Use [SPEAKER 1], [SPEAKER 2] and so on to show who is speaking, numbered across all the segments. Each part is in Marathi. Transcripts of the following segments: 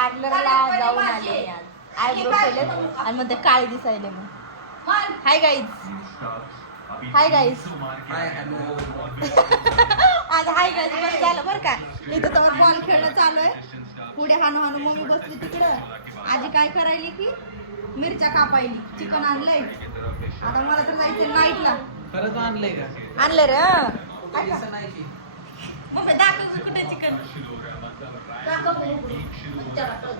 [SPEAKER 1] पार्लरला जाऊन आले मी आज आयब्रो केले आणि मग ते काळे दिसायले मग. हाय. गाईज हाय गाईज आज हाय गाईज बस झालं बरं का. इथं तर बॉल खेळणं चालू आहे. पुढे हानू हानू मम्मी बसली तिकडं. आजी काय करायली की मिरच्या कापायली. चिकन आणलंय. आता मला तर जायचं नाईटला
[SPEAKER 2] खरंच आणलंय का?
[SPEAKER 1] आणलं रे हं.
[SPEAKER 2] ते दिसत नाही की.
[SPEAKER 1] मम्मी दाखव कुठे चिकन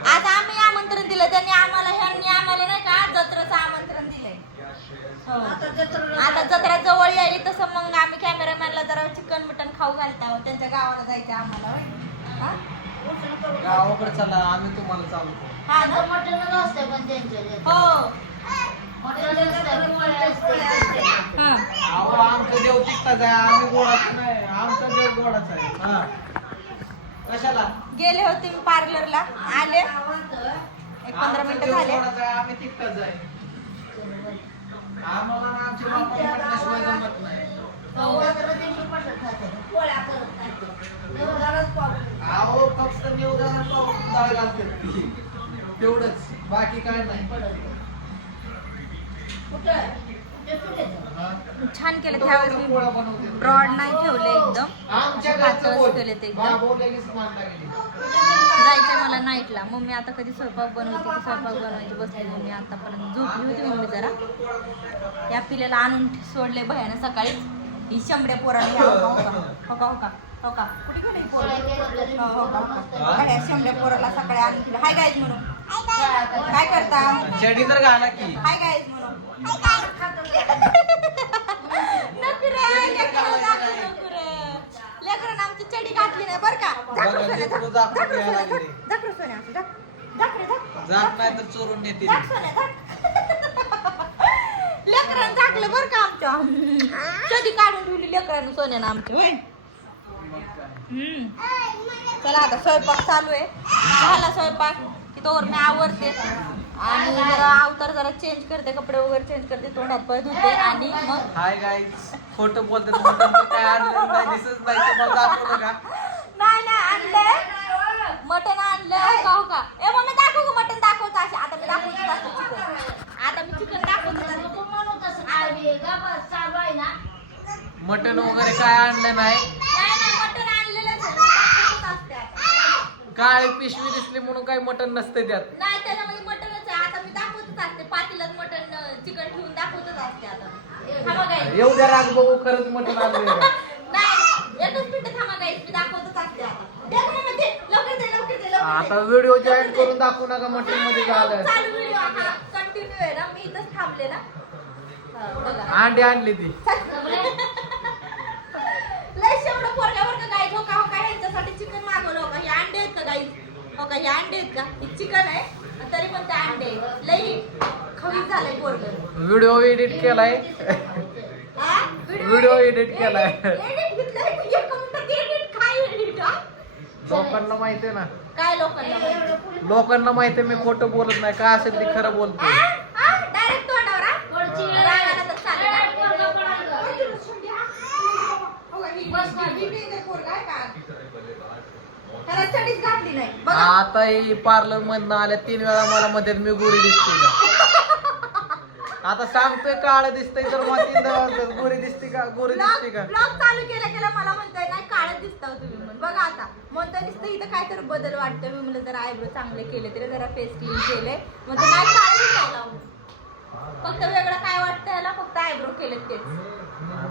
[SPEAKER 1] आता आम्ही आमंत्रण दिलं त्यांनी आम्हाला ह्यांनी आम्हाला नाही का जत्रेचं आमंत्रण दिलंय हो. आता जत्रा जवळ यायली तसं मग आम्ही कॅमेरामॅनला जरा चिकन मटन खाऊ घालत आहोत त्यांच्या गावाला जायचं आम्हाला. हा?
[SPEAKER 2] गावाकडे चला आम्ही तुम्हाला चालतो
[SPEAKER 1] हा ना? हो हा.
[SPEAKER 2] अहो आमचा देव आहे आम्ही नाही आमचा देव गोडाच आहे. हा. कशाला?
[SPEAKER 1] गेले होते मी पार्लरला. आले. एक पंधरा
[SPEAKER 2] आमचा
[SPEAKER 1] मिनिटं
[SPEAKER 2] देव
[SPEAKER 1] झाले.
[SPEAKER 2] गोडाच आहे. आम्ही तिकटाच आहे. आम्हाला ना आमच्या बाप्पा म्हटल्याशिवाय जमत नाही. अहो फक्त निवदाला पाहून डाळ घालतात ती. तेवढंच. बाकी काय नाही. हा?
[SPEAKER 1] छान केलं. त्यावेळेस. ब्रॉड नाही ठेवले एकदम. पातळच. केले ते एकदम. जायचंय मला नाईटला. मम्मी आता कधी स्वयंपाक बनवते की स्वयंपाक बनवायची बसली मम्मी आतापर्यंत. झोपली होती मम्मी जरा. या पिल्याला आणून सोडले भयानं सकाळी ही शंभड्या पोरांनी हो का हो का हो का हो का कुठे कुठे पोरं? हो, हो? का, हो. गाड्या पोराला सकाळी आणून दिलं. हाय गाईज म्हणून. काय करता?
[SPEAKER 2] तर घाला की.
[SPEAKER 1] हाय गाईज म्हणून नको रे, लेकराला दाखवू नको रे. लेकरानं आमची चडी घातली नाही बरं का दाखव
[SPEAKER 2] बघा,
[SPEAKER 1] सोन्या,
[SPEAKER 2] लेकरं
[SPEAKER 1] दाख-
[SPEAKER 2] दाखवून
[SPEAKER 1] दाखव
[SPEAKER 2] यायला
[SPEAKER 1] सोन्या,
[SPEAKER 2] लागले.
[SPEAKER 1] दाख- दाखव सोन्या, असं दाख. दाख रे, दाख.
[SPEAKER 2] जात नाही तर चोरून
[SPEAKER 1] सोन्या, दाख. लेकरानं झाकलं बरं का आमच्या? कधी काढून ठेवली लेकरानं सोन्यानं आमच्या होय? हम्म. चला आता स्वयंपाक चालू आहे. झाला स्वयंपाक की तोवर मी आवरते. आणि जरा अवतार जरा चेंज करते कपडे वगैरे चेंज करते तोंड हात पाय धुते आणि मग
[SPEAKER 2] हाय गाईज खोटं बोलते मटन काय आणलं नाही दिसत नाही तुम्हाला दाखवू नका
[SPEAKER 1] नाही नाही आणलंय मटण आणलंय का हो का ए मम्मी दाखव का मटण दाखवतो असे आता मी दाखवतो असं चिकन आता मी चिकन दाखवतो
[SPEAKER 2] मटन वगैरे काय आणलं नाही
[SPEAKER 1] मटण.
[SPEAKER 2] काळी पिशवी दिसली म्हणून काही मटन नसते त्यात.
[SPEAKER 1] नाही त्याच्यामध्ये मटणच आहे. आता मी दाखवतच असते. पातेल्यात मटण चिकन ठेवून दाखवतच असते आता. थांबा गाईस.
[SPEAKER 2] येऊ द्या राग बघू खरंच मटन आणलंय का?
[SPEAKER 1] नाही एकच मिनिट थांबा गाईस मी दाखवतच असते आता. दे गं मम्मी, दे. लवकर दे लवकर दे लवकर
[SPEAKER 2] आता
[SPEAKER 1] दे.
[SPEAKER 2] व्हिडिओ जॉईन करून दाखवू नका मटनमध्ये झालं
[SPEAKER 1] चालू व्हिडिओ हा कंटिन्यू आहे ना. मी इथंच थांबले ना. बघा.
[SPEAKER 2] अंडी आणली ती
[SPEAKER 1] लय शेवढं पोरगा वर्ग गाई हो का हो का ह्यांच्यासाठी हो का अंडे आहेत का गाई? हो का हे अंडे आहेत का? हे चिकन आहे तरी पण ते अंडे. लई खवीस झालंय
[SPEAKER 2] व्हिडिओ एडिट केलाय. केलाय.
[SPEAKER 1] एडिट हा?
[SPEAKER 2] लोकांना माहितीये ना.
[SPEAKER 1] काय लोकांना माहिती?
[SPEAKER 2] लोकांना माहितीये मी खोटं बोलत नाही. काय असेल ते खरं बोलतो
[SPEAKER 1] हा? हा? Direct तोंडावर हा? रागाला तर चालेल हा? हो का, ही- ही- ही- ही- ही पोरगा आहे का? त्याला चडीच घातली नाही. बघा.
[SPEAKER 2] आता ही पार्लर मधनं आल्या तीन वेळा मला मध्ये मी गोरी दिसते का? आता सांगतोय काळ दिसतंय तर मग तीन वेळा म्हणतात, गोरी दिसते का? गोरी दिसते का?
[SPEAKER 1] ब्लॉग चालू केल्या केल्या मला म्हणताय नाही काळच दिसता हो तुम्ही म्हणून बघा आता म्हणता दिसतं इथं काय तर बदल वाटतं मी म्हणलं जरा आयब्रो चांगले केले तरी जरा फेस क्लीन केले. मग ते नाही काळ दिसायला हवं. फक्त वेगळं काय वाटतं याला फक्त आयब्रो केले तेच.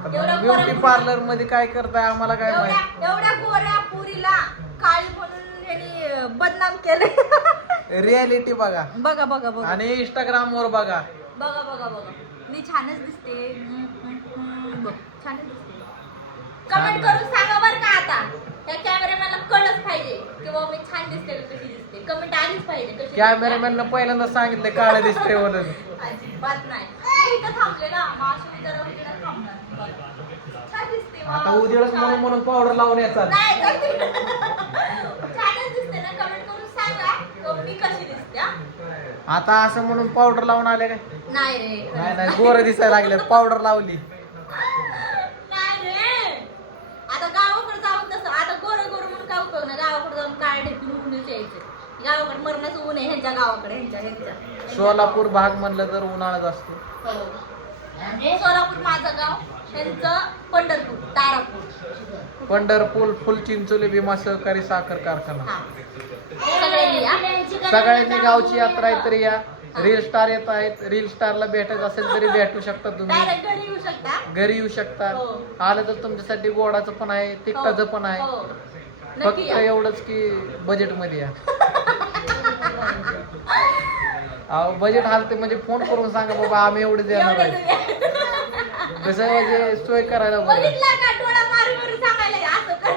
[SPEAKER 2] ब्युटी पार्लरमध्ये काय करताय? आम्हाला काय
[SPEAKER 1] एवढ्या
[SPEAKER 2] माहिती?
[SPEAKER 1] एवढ्या गोऱ्या पुरीला काळी म्हणून यांनी अं, बदनाम केले.
[SPEAKER 2] रियालिटी बघा.
[SPEAKER 1] बघा बघा बघा.
[SPEAKER 2] आणि इंस्टाग्राम वर बघा.
[SPEAKER 1] बघा बघा बघा. मी छानच दिसते. हम्म, हम्म, हम्म. बघ छानच दिसते. कमेंट करून सांगा बरं का आता. त्या कॅमेरामॅनला कळच पाहिजे की बाबा मी छान दिसते का कशी दिसते. कमेंट आलीच पाहिजे कशी
[SPEAKER 2] कॅमेरामॅन पहिल्यांदा सांगितलं काळ दिसते म्हणून.
[SPEAKER 1] अजिबात नाही. इथं थांबले ना थांबणार. छान दिसते.
[SPEAKER 2] आता उद्याच म्हणून म्हणून पावडर लावून याचा
[SPEAKER 1] नाही जाऊ दे. छानच दिसते ना. कमेंट करून सांगा. की मी कशी दिसते हा?
[SPEAKER 2] आता असं म्हणून पावडर लावून आले काय?
[SPEAKER 1] नाही रे.
[SPEAKER 2] नाही नाही. गोर दिसायला लागले. पावडर लावली.
[SPEAKER 1] नाही रे. आता गावाकडे जाऊन तसं. आता गोरं गोरं म्हणून काय उपयोग नाही गावाकडे जाऊन काय गावाकडे मरणाचं ऊन आहे ह्यांच्या गावाकडे ह्यांच्या ह्यांच्या.
[SPEAKER 2] सोलापूर भाग म्हणलं तर उन्हाळाच असतो.
[SPEAKER 1] हो. सोलापूर माझं गाव पंढरपूर तारापूर.
[SPEAKER 2] पंढरपूर फुल चिंचोली भीमा सहकारी साखर कारखाना.
[SPEAKER 1] हा. सगळ्यांनी या.
[SPEAKER 2] सगळ्यांनी गावची यात्रा आहे तरी या. रील स्टार येत आहेत. रील स्टारला भेटायचं असेल तरी भेटू शकता तुम्ही.
[SPEAKER 1] डायरेक्ट घरी येऊ शकता.
[SPEAKER 2] घरी येऊ शकता.
[SPEAKER 1] हो.
[SPEAKER 2] आलं तर तुमच्यासाठी गोडाचं पण आहे तिखटाचं पण आहे.
[SPEAKER 1] हो.
[SPEAKER 2] फक्त
[SPEAKER 1] या.
[SPEAKER 2] एवढंच की बजेटमध्ये या. अहो बजेट हालते म्हणजे फोन करून सांगा बाबा आम्ही एवढे देणार आहे. कसं म्हणजे सोय करायला बरं.
[SPEAKER 1] बघितला का डोळा मारू मारू सांगायला? असं कर.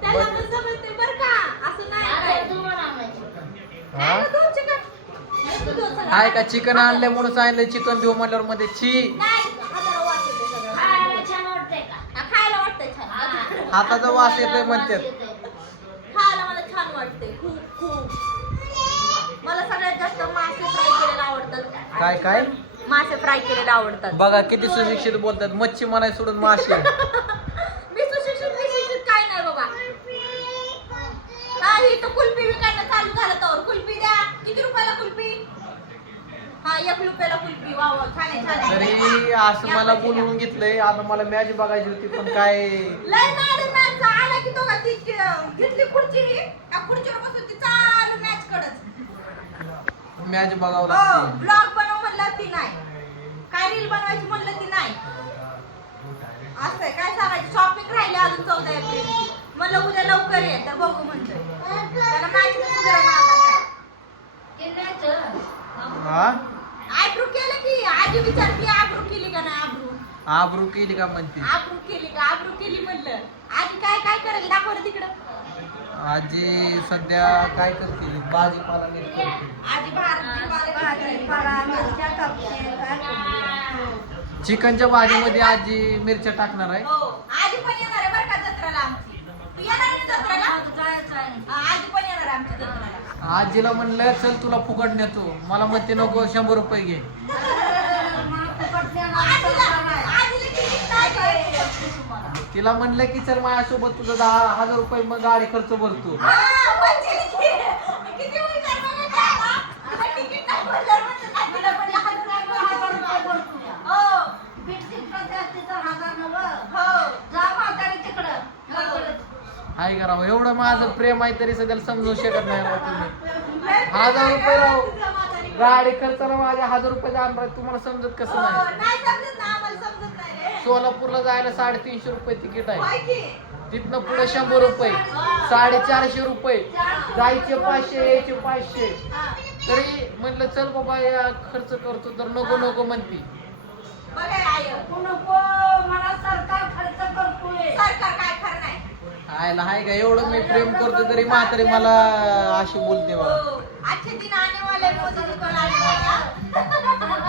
[SPEAKER 1] त्याला पण समजते बरं का? असं नाही काय.
[SPEAKER 2] हा?
[SPEAKER 1] काय गं दोन chicken? तू दोन सगळं.
[SPEAKER 2] आहे का चिकन आणले म्हणून सांगितलं चिकन देऊ म्हणल्यावर मध्ये छी
[SPEAKER 1] नाही, हाताला वास येतो सगळं. हा, खायला वाटतंय छान.
[SPEAKER 2] हाताचा वास येतोय म्हणतात
[SPEAKER 1] खायला मला छान वाटते खूप खूप मला सगळ्यात जास्त मासे फ्राय केलेले आवडतात
[SPEAKER 2] काय काय?
[SPEAKER 1] मासे फ्राय केलेले आवडतात.
[SPEAKER 2] बघा किती सुशिक्षित बोलतात. मच्छी म्हणाय सोडून मासे.
[SPEAKER 1] मी सुशिक्षित विशिक्षित काय नाही बाबा. हा ही कुल्फी विकायला चालू झालं तर. कुल्फी द्या. किती रुपयाला कुल्फी? हा एक रुपयाला कुल्फी. वा वा छान आहे छान आहे.
[SPEAKER 2] तरी असं मला बोलवून घेतलंय. आता मला मॅच बघायची होती पण काय?
[SPEAKER 1] लय नाद मॅच आला की तो का ती घेतली खुर्ची. त्या खुर्चीवर बसून ती चालू मॅच कडच
[SPEAKER 2] मॅच बघावं
[SPEAKER 1] हो
[SPEAKER 2] लागते.
[SPEAKER 1] ब्लॉग बनव म्हणलं ती नाही. काय रील बनवायची म्हणलं ती नाही. असं आहे काय सांगायचं? शॉपिंग राहिले अजून चौदा एप्रिलची म्हणलं उद्या लवकर ये तर बघू म्हणतोय त्याला
[SPEAKER 2] हा?
[SPEAKER 1] आयब्रू केलं की आजी विचारती आब्रू केली का नाही आब्रू?
[SPEAKER 2] आबरू केली का म्हणते?
[SPEAKER 1] आब्रू केली का? आब्रू केली म्हणलं. आजी काय काय करेल दाखवलं तिकडं.
[SPEAKER 2] आजी सध्या काय करते? भाजीपाला नीट करते? चिकनच्या भाजीमध्ये आजी मिरच्या टाकणार आहे.
[SPEAKER 1] आजी पण येणार आहे बरं का जत्रेला आमची. तू येणार आहे ना जत्रेला? आजी पण येणार आहे आमची जत्रेला.
[SPEAKER 2] आजीला म्हणलं चल तुला फुकट नेतो. मला म्हणते नको शंभर रुपये घे
[SPEAKER 1] आजीला आजीला किती काय करायचं तुम्हाला?
[SPEAKER 2] तिला म्हणलं की चल माझ्यासोबत तुझं दहा हजार रुपये मग गाडी खर्च भरतो.
[SPEAKER 1] हा, किती- किती हुशार बघा त्या आता. तुला तिकीट नाही भरल्यावर म्हणलं नाही, तिला पण हजार रुपये भरतो. हो, हो.
[SPEAKER 2] हाय करावं एवढं माझं प्रेम आहे तरी सध्या समजू शकत नाही राव तुम्ही. हजार रुपये राव. गाडी खर्चाला माझ्या हजार रुपये जाणार तुम्हाला समजत कसं
[SPEAKER 1] हो,
[SPEAKER 2] नाही सोलापूरला जायला साडेतीनशे रुपये तिकीट आहे? तिथनं पुढे शंभर रुपये साडेचारशे रुपये जायचे पाचशे यायचे पाचशे.
[SPEAKER 1] हा.
[SPEAKER 2] तरी म्हटलं चल बाबा या खर्च करतो तर नको नको म्हणती.
[SPEAKER 1] हे
[SPEAKER 2] आयला हाय का? एवढं मी प्रेम करतो तरी म्हातारी मला अशी बोलते बा